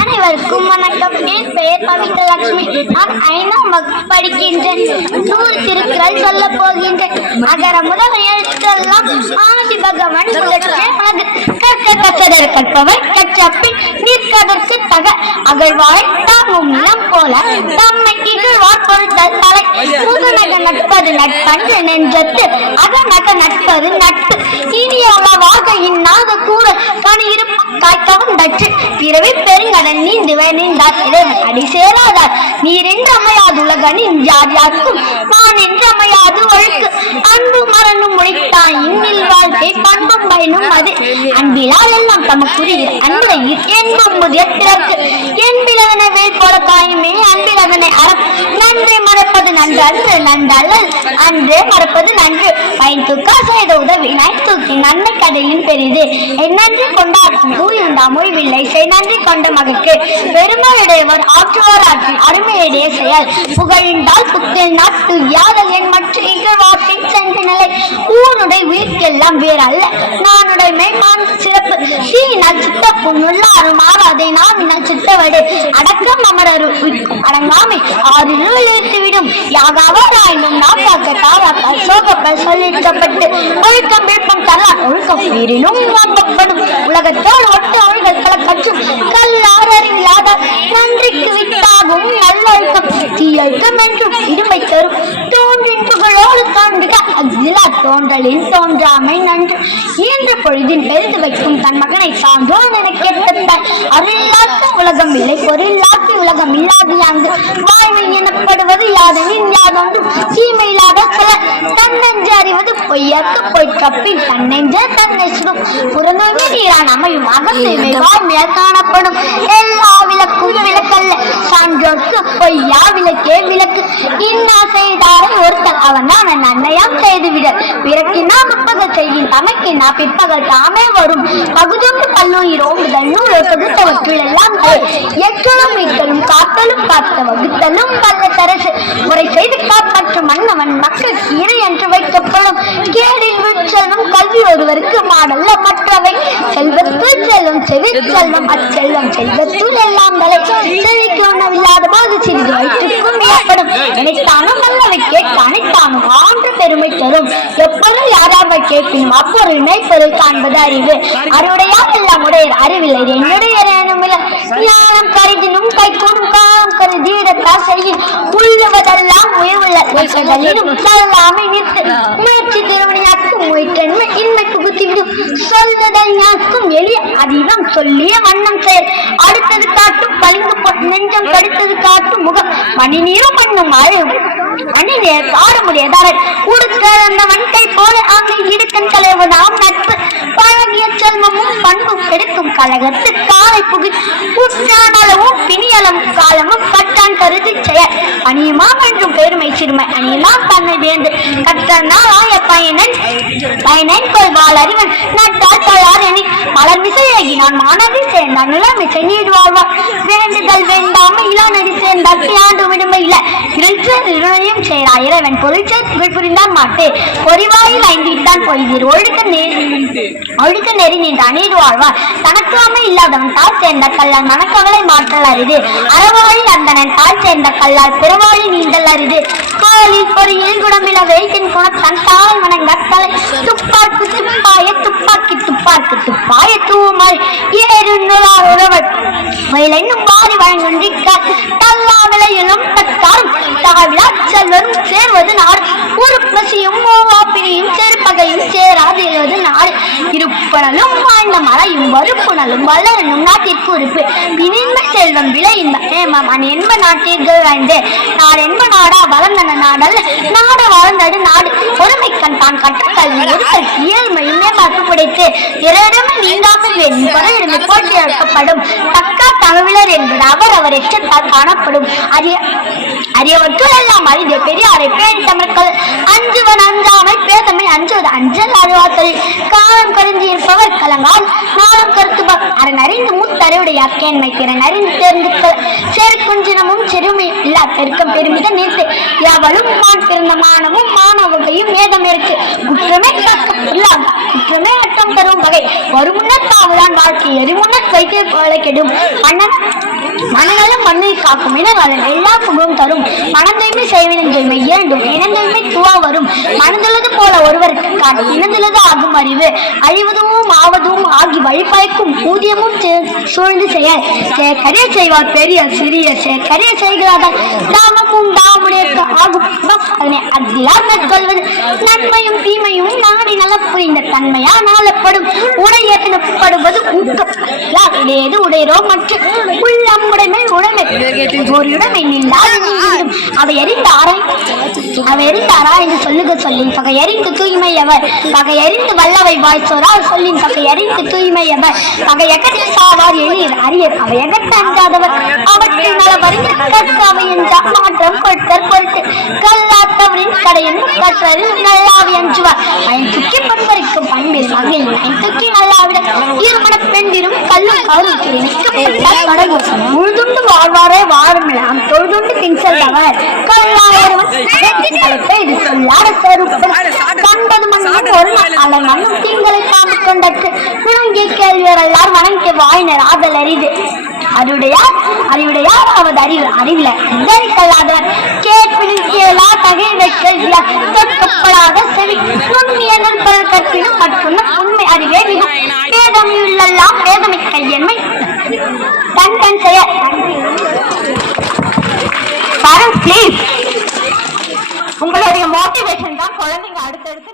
அனைவருக்கும் வணக்கம். என் பெயர் பவித்த லட்சுமி. நான் ஐந்தாம் வகுப்பு படிக்கின்றேன். நூறு திருக்குறள் சொல்ல போகின்றேன். அகர முதல் எழுத்தெல்லாம் ஆதி பகவான் கற்க கற்றதர் கற்பவன் கற்றப்பின் நிற்கதற்கு தக அகழ்வாய் தாமும் நிலம் போல தம்மை இகழ்வார் பொருத்தல் தலை. முதுநக நட்பது நட்பன்று நெஞ்சத்து. அகநக நட்பது நட்பு. இந்நாக கூற கனி இருப்பு காய்க்கவும் பிறவி பெருங்கடன் நீந்துவே நீந்தார் இறைவன் அடி சேராதார். நீர் என்று அமையாது உலகனின் யார் யாருக்கும் நான் என்று அமையாது ஒழுக்கு. அன்பு மரணும் ஒழித்தான் இன்னில் வாழ்க்கை பண்பும் பயனும் அது. அன்பிலால் எல்லாம் தமக்குரிய அன்பையில் என்பும் முதிய பிறர்க்கு என்பிலதனை வேல் போல தாயுமே அன்பிலதனை அறம் நன்றி நன்றன்று நன்றல்ல அன்று மறப்பது நன்று. பயன் துக்கா செய்த உதவி நாய் நன்மை கடலின் பெரிது. என்னன்றி கொண்டாடும் தூயுண்டா செய் நன்றி கொண்ட மகற்கு பெருமையுடையவர் ஆற்றுவார் ஆற்றி அருமையுடைய செயல். புகழின்றால் புத்தில் நாட்டு யாதல் என் மற்ற இகழ்வாற்றின் சென்ற நிலை. ஊனுடைய உயிர்க்கெல்லாம் வேறல்ல நானுடைய மெய்மான் சிறப்பு. சீனால் சித்த புண்ணுள்ளாறு மாறாதை நாவினால் சித்தவடு. அடக்கம் அமரரு அடங்காமை விடும் இழுத்துவிடும் யாகாவராயினும் நாக்காக்க தாராக்க சோகப்ப சொல்லிட்டப்பட்டு ஒழுக்கம் விழுப்பம் தரலாம் ஒழுக்கம் உயிரினும் வாங்கப்படும். உலகத்தோடு ஒட்டு ஒழுகல் பல கற்றும் கல்லார் அறிவில்லாத நன்றிக்கு விட்டாகும் நல்லொழுக்கம் தீயொழுக்கம் என்றும் இருமை தரும். தோன்றுக அகிலா தோன்றலின் தோன்றாமை நன்று. இயன்ற பொழுதின் பெரிது வைக்கும் தன் மகனை சான்றோன் என கேட்டாய் அருளாக்க உலகம் இல்லை பொருளாக்கி உலகம் இல்லாது அங்கு வாழ்வை எனப்படுவது யாதெனின் யாதொன்று. தீமை இல்லாத சில தன்னெஞ்சு அறிவது பொய்யாக்க பொய் கப்பின் தன்னெஞ்ச தன்னை சுடும். புறநோய்மை நீரான் அமையும் அகத்தூய்மை வாழ்மையால் காணப்படும். எல்லா விளக்கும் விளக்கல்ல. சான்றோர்க்கு பொய்யா விளக்கே முப்பகல் பிற்பகல் தாமே வரும். பகுதொன்று பல்லுயிர் ஓம்புதல் நூல் தொகுத்தவற்றுள் எல்லாம் எட்டலும் மீட்டலும் காத்தலும் காத்த வகுத்தலும் பல்ல தரசு. முறை செய்து காப்பாற்றும் மன்னவன் மக்களுக்கு இறை என்று வைக்கப்படும். கேடில் செல்வம் கல்வி ஒருவருக்கு செல்வம் அச்செல்வம் செல்வத்துள் எல்லாம் தலை செவிக்கு உணவில்லாத போது சிறிது வயிற்றுக்கும் ஏற்படும் நினைத்தானும் நல்லவை கேட்க அனைத்தானும் ஆன்ற பெருமை தரும். எப்பொருள் யாராவை கேட்பினும் அப்பொருள் மெய்ப்பொருள் காண்பது அறிவு. அருடையார் எல்லாம் உடையர் அறிவில்லை. என்னுடைய ஞானம் கருதினும் கை கொடும் காலம் கருதி இடத்தால் உள்ளுவதெல்லாம் உயவுள்ள வைக்கடலினும் முயற்சி திருமணியாக்கும் இன்மை சொல்லுதல் ஞாக்கும் எளிய அதிகம் சொல்லிய வண்ணம் செயல். அடுத்தது காட்டும் பளிங்கு நெஞ்சம் கடித்தது காட்டும் முகம். மணி நீரும் பண்ணும் மணி நேர் பாட முடியாதார உடுக்க அந்த வன்கை போல அங்கே இடுக்கன் கலைவு நாம் பண்பும் கெடுக்கும் கழகத்து காலை புகி. உற்றானளவும் பிணியலம் காலமும் கட்டான் கருதி செயல் அணியுமா என்றும் பெருமை சிறுமை அணியலாம் தன்னை வேந்து. கற்ற நாளாய பயனன் பயனன் கொள்வாள் அறிவன். நட்டால் தயார் என மலர் விசையாகி நான் மாணவி சேர்ந்தான். நிலைமை நீடு வாழ்வார். வேண்டுதல் வேண்டும் இளநடி சேர்ந்தால் ஆண்டு விடுமை இல்ல இருள் இருளையும் சேரா இறைவன் பொருட்சை புகழ் புரிந்தான் மாட்டு. பொறிவாயில் ஐந்திட்டான் பொய்தீர் ஒழுக்க நெறி ஒழுக்க நெறி நின்று அநீடு வாழ்வார். தனக்கு அமை இல்லாதவன் தாழ் சேர்ந்த கல்லால் மனக்கவலை மாற்றல் அரிது. அறவாழி அந்தனன் தாழ் சேர்ந்த கல்லால் புறவாழி நீண்டல் அரிது. கோலில் பொறியில் குடமில வைத்தின் குணத்தன் தாழ் வணங்க தலை. துப்பாக்கு துப்பாய துப்பாக்கி துப்பாக்கு துப்பாய தூமல் ஏறு நுழார் உறவர் மயிலென்னும் வாரி வழங்குகின்ற தல்லா செல்வரும் சேர்வது நாடு ஒரு பசியும் ஓவாப்பினியும் செருப்பகையும் சேராது எழுவது நாடு இருப்புணலும் வாழ்ந்த மலையும் வறுப்புணலும் வளரனும் நாட்டிற்கு உறுப்பு பினின்மை செல்வம் விலை இன்ப ஏமம் அன் என்ப நாட்டிற்கு வாழ்ந்து நாடு என்ப நாடா வளர்ந்தன நாடல். நாட வளர்ந்தது நாடு. ஒருமை கண் தான் கற்றுக்கல்வி ஒருத்தல் இயல்மை மேம்பாட்டு படைத்து இறையிடமே நீங்காக வேண்டும் பொருளிடமே போட்டி அழைக்கப்படும் தக்கா தமிழர் என்பது அவர் அவர் எச்சத்தால் காணப்படும். அரிய அரியவற்றுள் எல்லாம் அறிந்த பெரியாரை பேணி தமிழ்கள் அஞ்சுவன் அஞ்சாமல் பேதமை அஞ்சல் அறிவாத்தல் காலம் கருந்தி இருப்பவர் கலங்கால். நாளும் கருத்துபவர் அரண் அறிந்து முத்தறிவு தன்னுடைய அக்கேன்மை திறன் அறிந்து தேர்ந்து சேர்க்குஞ்சினமும் செருமை இல்லா பெருக்கம் பெருமித நிறுத்து எவளும் மான் பிறந்த மானமும் மாணவகையும் வேதம் இருக்கு. குற்றமே தக்கம் குற்றமே அட்டம் தரும் வகை. ஒரு முன்னர் வாழ்க்கை எரிமுன்னர் வைத்து போல கெடும். மன்னன் மனநலம் மண்ணை காக்கும். என இனநலன் எல்லா சுகமும் தரும். மனம் தூய்மை செய்வதன் தூய்மை இரண்டும் இனந்தூய்மை துவா வரும். மனதுள்ளது போல ஒருவருக்கு காண் இனந்துள்ளது ஆகும் அறிவு. அழிவதும் ஆவதும் ஆகி வழிபாய்க்கும் ஊதியமும் சே- சூழ்ந்து செயல் சேக்கரிய செய்வார் பெரிய சிறிய சேக்கரிய செய்கிறார்கள் தாமமும் தாமுடைய ஆகும். அதனை அக்தியார் மேற்கொள்வது. நன்மையும் தீமையும் நாடி நல புரிந்த தன்மையா நாளப்படும் உடையப்படுவது ஊக்கம் யார் உடையரோ மற்றும் உள்ளம் உடைமை உடைமை ஒரு உடைமை நில்லாது நீங்கிடும் அவை எறிந்த அவை எறிந்த என்று சொல்லுக சொல்லி பகை எறிந்து தூய்மை எவர் பகை எறிந்து வல்லவை வாய்ச்சோரால் சொல்லின் பகை எறிந்து தூய்மை எவர் பகை எகத்தில் சாவார் எளியர் அரியர் அவை எகற்ற அஞ்சாதவர். அவற்றின் நலவறிந்து கற்க என்றால் மாற்றம் கொடுத்தற் பொருட்டு கல் கடையின் கற்றறில் நல்லாவி அஞ்சுவார். ஐந்துக்கி பண்பறிக்கும் பண்பில் மகிழ் ஐந்துக்கி நல்லாவிட. இருமண பெண்டிரும் கல்லும் கவரும் கடவுள் வாழ்வாரே தொழுதுண்டு கல்லாயிரவன் இது மண்ணும் ஒரு நாள் மண்ணும் விளங்கிய கேள்வியர் எல்லாரும் வணங்கிய வாயினர் ஆதல் அறிது அறிவுடையார் அறிவுடையார் அவது அறிவு அறிவில. சிந்தரிக்கல்லாதவர் கேளா தகைவை கேள்வியா கேட்கப்படாத செவி நுண்ணிய நண்பர் கற்பினும் மற்றும் உண்மை அறிவே மிக பேதமையுள்ளெல்லாம் பேதமிக்க என்மை தன் தன் செயல் ப்ளீஸ் உங்களுடைய மோட்டிவேஷன் தான் குழந்தைங்க அடுத்தடுத்து